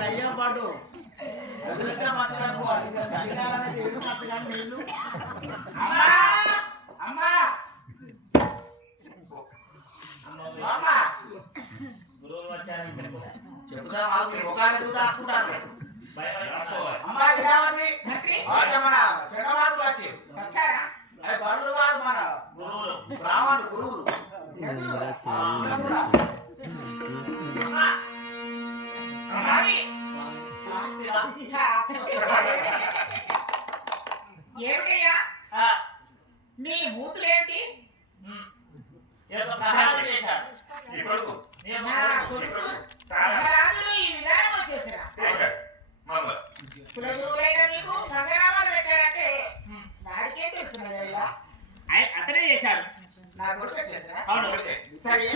అయ్యా పాటు అమ్మా చెబుతా ముఖాన్ని దాచుకుంటారు అమ్మా వచ్చారా బరువులు కాదు మన బ్రాహ్మణులు గురువులు ఏమిటయ్యా నీ మూతులేంటి? ప్రహ్లాదుడు ఈ విధానం వచ్చేసిరా కులగురువులైన మీకు సంగ్రామాలు పెట్టారంటే నాకేం తెలుస్తున్నాయ్యా? అతనే చేశాడు. నా కొడుకు చేసిరా? అవును. సరే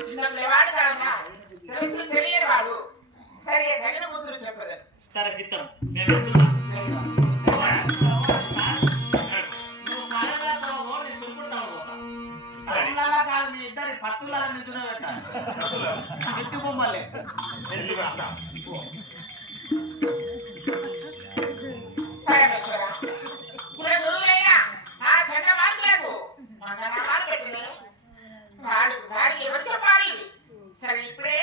చిన్నపిల్లవాడు కాదమ్మా, తెలిసి తెలియని వాడు. సరే తగిన బుద్ధులు చెప్పదు. సరే చిత్తం మేము వెళ్తున్నాం. కాదు మీ ఇద్దరి పత్తుల నిధున పెట్టాలి చెట్టు బొమ్మలే సరే ఇప్పుడే